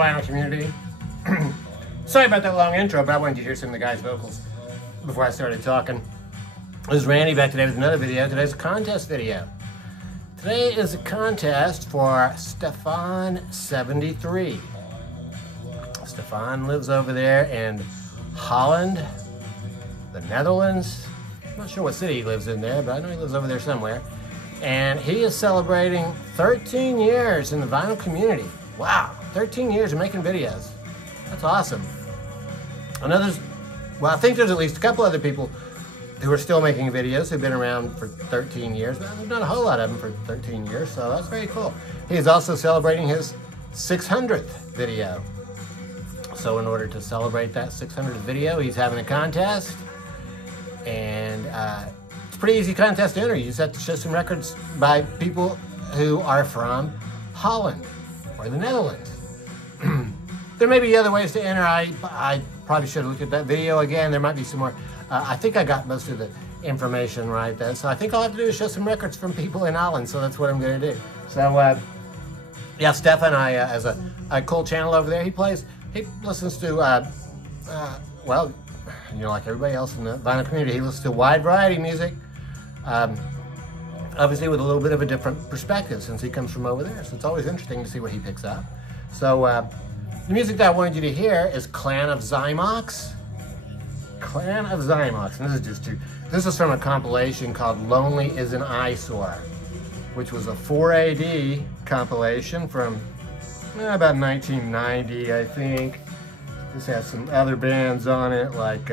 vinyl community. Sorry about that long intro, but I wanted you to hear some of the guys' vocals before I started talking. This is Randy back today with another video. Today's a contest video. Today is a contest for Stefan73. Stefan lives over there in Holland, the Netherlands. I'm not sure what city he lives in there, but I know he lives over there somewhere. And he is celebrating 13 years in the vinyl community. Wow, 13 years of making videos. That's awesome. I think there's at least a couple other people who are still making videos who've been around for 13 years, but there's not a whole lot of them for 13 years, so that's very cool. He is also celebrating his 600th video. So in order to celebrate that 600th video, he's having a contest, and it's a pretty easy contest to enter. You just have to show some records by people who are from Holland or the Netherlands. There may be other ways to enter. I probably should have looked at that video again. There might be some more. I think I got most of the information right there. So I think all I have to do is show some records from people in Holland. So that's what I'm going to do. So yeah, Stefan has a cool channel over there. He listens to, well, you know, like everybody else in the vinyl community, he listens to a wide variety of music. Obviously with a little bit of a different perspective since he comes from over there. So it's always interesting to see what he picks up. So the music that I wanted you to hear is Clan of Zymox. Clan of Zymox. And this is from a compilation called Lonely is an Eyesore, which was a 4AD compilation from about 1990, I think. This has some other bands on it like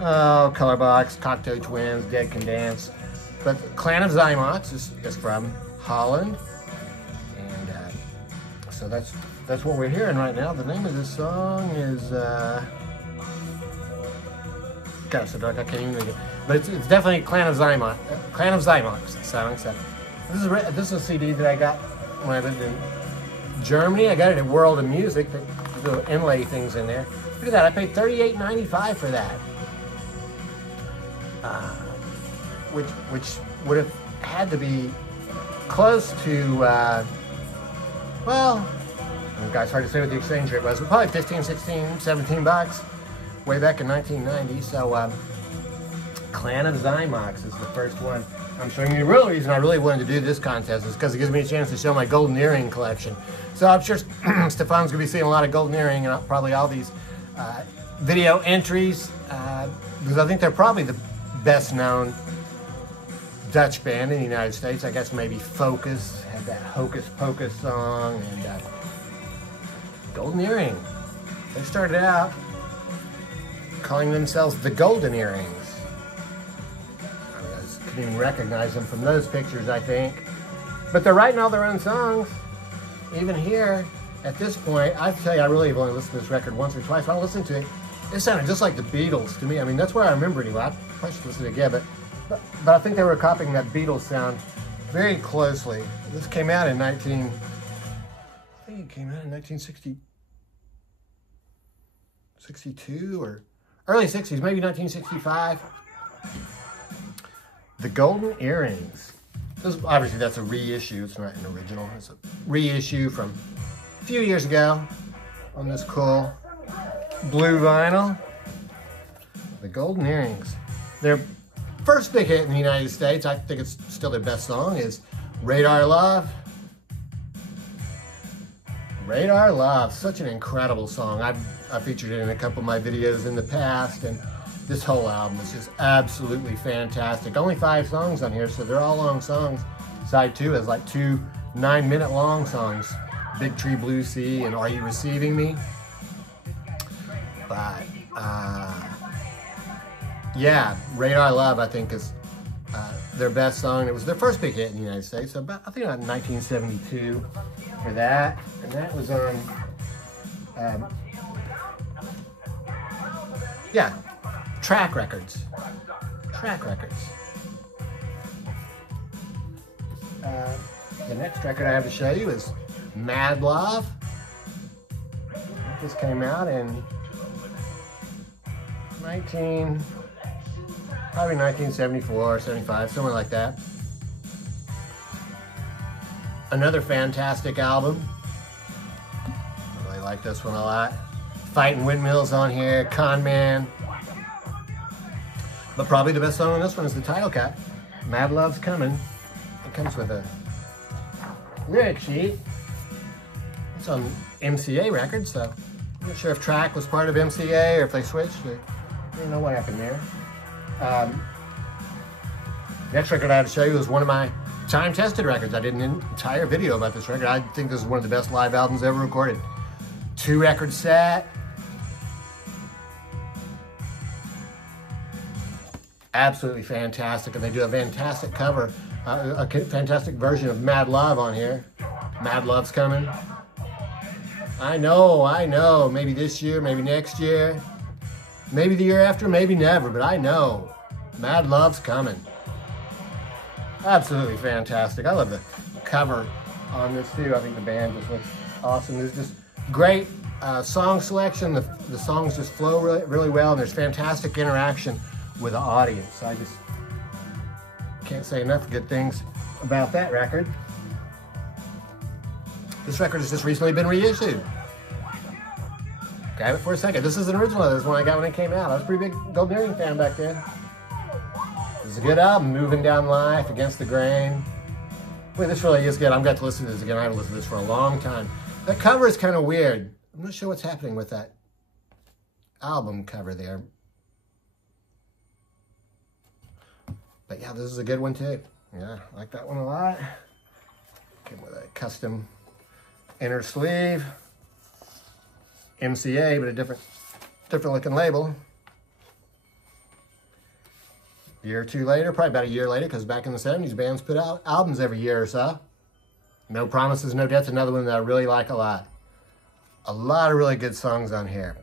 Colorbox, Cocktail Twins, Dead Can Dance. But Clan of Zymox is from Holland. And so that's what we're hearing right now. The name of this song is, God, it's so dark I can't even read it. But it's definitely Clan of Zymox song. So this is a CD that I got when I lived in Germany. I got it at World of Music. There's little inlay things in there. Look at that, I paid $38.95 for that. Which would have had to be close to, well, guys, hard to say what the exchange rate was, but probably 15, 16, 17 bucks way back in 1990. So Clan of Zymox is the first one I'm showing you. The real reason I really wanted to do this contest is because it gives me a chance to show my golden earring collection. So I'm sure Stefan's going to be seeing a lot of golden earring and probably all these video entries because I think they're probably the best known Dutch band in the United States. I guess maybe Focus had that Hocus Pocus song, and Golden Earring. They started out calling themselves the Golden Earrings. I mean, I just couldn't even recognize them from those pictures, I think. But they're writing all their own songs. Even here, at this point, I have to tell you, I really have only listened to this record once or twice. When I listened to it, it sounded just like the Beatles to me. I mean, that's where I remember it anyway. I probably should listen to it again, but I think they were copying that Beatles sound very closely. This came out in 1962 or early 60s, maybe 1965. The Golden Earrings. Obviously, that's a reissue. It's not an original. It's a reissue from a few years ago on this cool blue vinyl. The Golden Earrings. Their first big hit in the United States, I think it's still their best song, is Radar Love. Radar Love, such an incredible song. I've featured it in a couple of my videos in the past, and this whole album is just absolutely fantastic. Only 5 songs on here, so they're all long songs. Side 2 is like 2 9-minute long songs. Big Tree Blue Sea and Are You Receiving Me? But, yeah, Radar Love, I think, is their best song. It was their first big hit in the United States, so I think about 1972 for that. And that was on, yeah, Track Records. Track Records. The next record I have to show you is Mad Love. This came out in probably 1974 or 75, somewhere like that. Another fantastic album. like this one a lot. Fighting Windmills on here, Con Man. But probably the best song on this one is the title cut, Mad Love's Coming. It comes with a lyric sheet. It's on MCA Records, so I'm not sure if track was part of MCA or if they switched. I don't know what happened there. Next record I had to show you is one of my time-tested records. I did an entire video about this record. I think this is one of the best live albums ever recorded. 2-record set. Absolutely fantastic, and they do a fantastic cover, a fantastic version of Mad Love on here. Mad Love's Coming. I know, maybe this year, maybe next year, maybe the year after, maybe never, but I know Mad Love's coming. Absolutely fantastic. I love the cover on this too. I think the band just looks awesome. There's just great song selection. The songs just flow really well, and there's fantastic interaction with the audience. I just can't say enough good things about that record. This record has just recently been reissued. Grab it for a second. This is an original. This is one I got when it came out. I was a pretty big Golden Earring fan back then. This is a good album, Moving Down Life, Against the Grain. Wait, this really is good. I'm going to listen to this again. I haven't listened to this for a long time. That cover is kind of weird. I'm not sure what's happening with that album cover there. But yeah, this is a good one too. Yeah, I like that one a lot. Came with a custom inner sleeve. MCA, but a different looking label. A year or two later, probably about a year later, because back in the 70s, bands put out albums every year or so. No Promises, No Death's another one that I really like a lot. A lot of really good songs on here.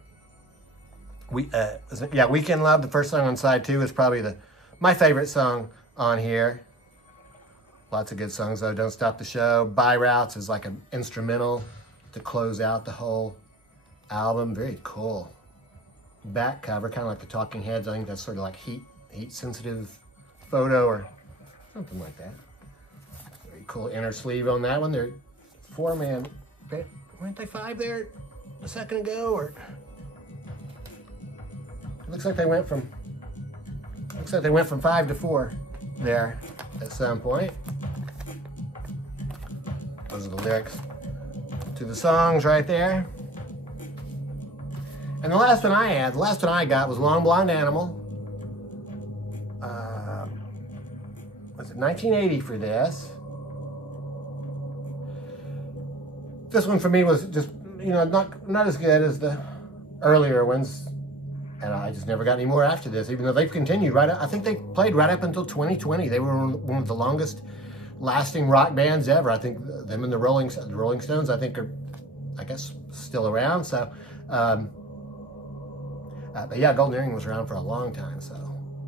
Weekend Love, the first song on side 2, is probably my favorite song on here. Lots of good songs though. Don't Stop the Show. By Routes is like an instrumental to close out the whole album. Very cool. Back cover, kind of like the Talking Heads. I think that's sort of like heat sensitive photo or something like that. Very cool inner sleeve on that one. They're 4-man. Weren't they 5 there a second ago? Or it looks like they went from 5 to 4 there at some point. Those are the lyrics to the songs right there. And the last one I got was Long Blonde Animal. Was it 1980 for this? This one for me was just, not as good as the earlier ones. And I just never got any more after this, even though they've continued I think they played right up until 2020. They were one of the longest lasting rock bands ever. I think them and the Rolling Stones, I think, are, I guess, still around. So, but yeah, Golden Earring was around for a long time. So,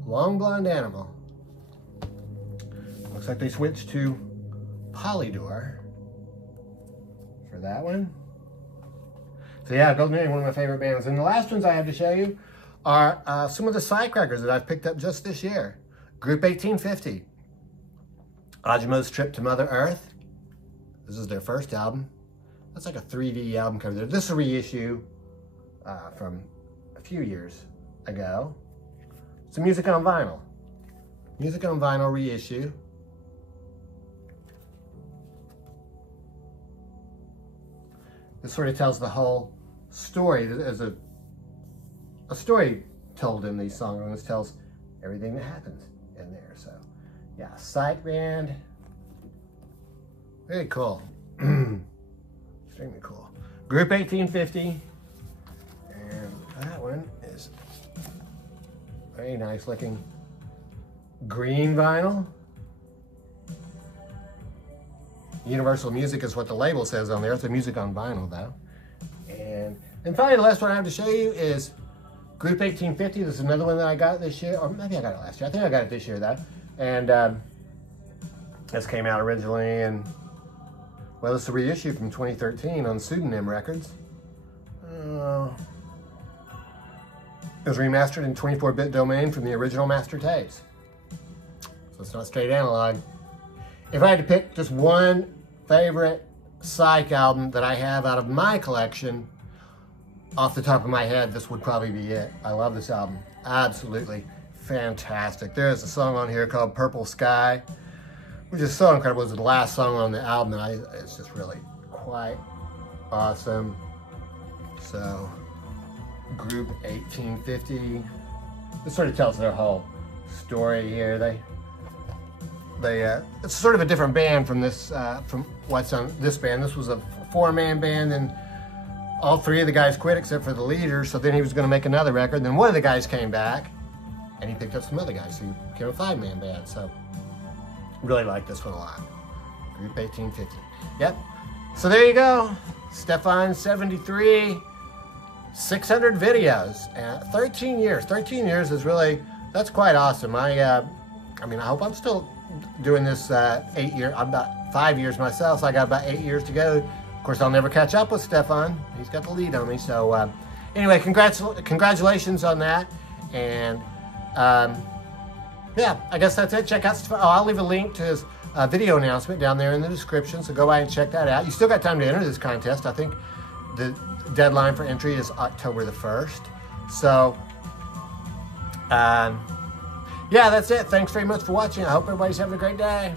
Long Blonde Animal. Looks like they switched to Polydor for that one. So yeah, Golden Earring, one of my favorite bands. And the last ones I have to show you are some of the psych records that I've picked up just this year. Group 1850. Ajimo's Trip to Mother Earth. This is their first album. That's like a 3D album cover. This is a reissue from a few years ago. It's a Music on Vinyl. Music on Vinyl reissue. This sort of tells the whole story. There's a story told in these songs, and this tells everything that happens in there. So, yeah, Sight Band. Very cool. Extremely cool. Group 1850. And that one is very nice looking green vinyl. Universal Music is what the label says on there. It's a Music on Vinyl, though. And finally, the last one I have to show you is Group 1850. This is another one that I got this year, or maybe I got it last year. I think I got it this year, though. And this came out originally, and well, it's a reissue from 2013 on Pseudonym Records. It was remastered in 24-bit domain from the original master tapes. So it's not straight analog. If I had to pick just one favorite psych album that I have out of my collection, off the top of my head, this would probably be it. I love this album. Absolutely fantastic. There's a song on here called Purple Sky, which is so incredible. It was the last song on the album, and it's just really quite awesome. So, Group 1850. This sort of tells their whole story here. It's sort of a different band from this, from what's on this band. This was a 4-man band, and all 3 of the guys quit except for the leader. So then he was going to make another record. Then one of the guys came back, and he picked up some other guys, so he became a 5-man band. So really like this one a lot. Group 1850. Yep. So there you go. Stefan73. 600 videos. 13 years. 13 years is really, that's quite awesome. I mean, I hope I'm still doing this 8 years. I'm about 5 years myself, so I got about 8 years to go. Of course, I'll never catch up with Stefan. He's got the lead on me. So anyway, congratulations on that. And yeah, I guess that's it. Check out Stefan. Oh, I'll leave a link to his video announcement down there in the description, so go by and check that out. You still got time to enter this contest. I think the deadline for entry is October the 1st. So yeah, that's it. Thanks very much for watching. I hope everybody's having a great day.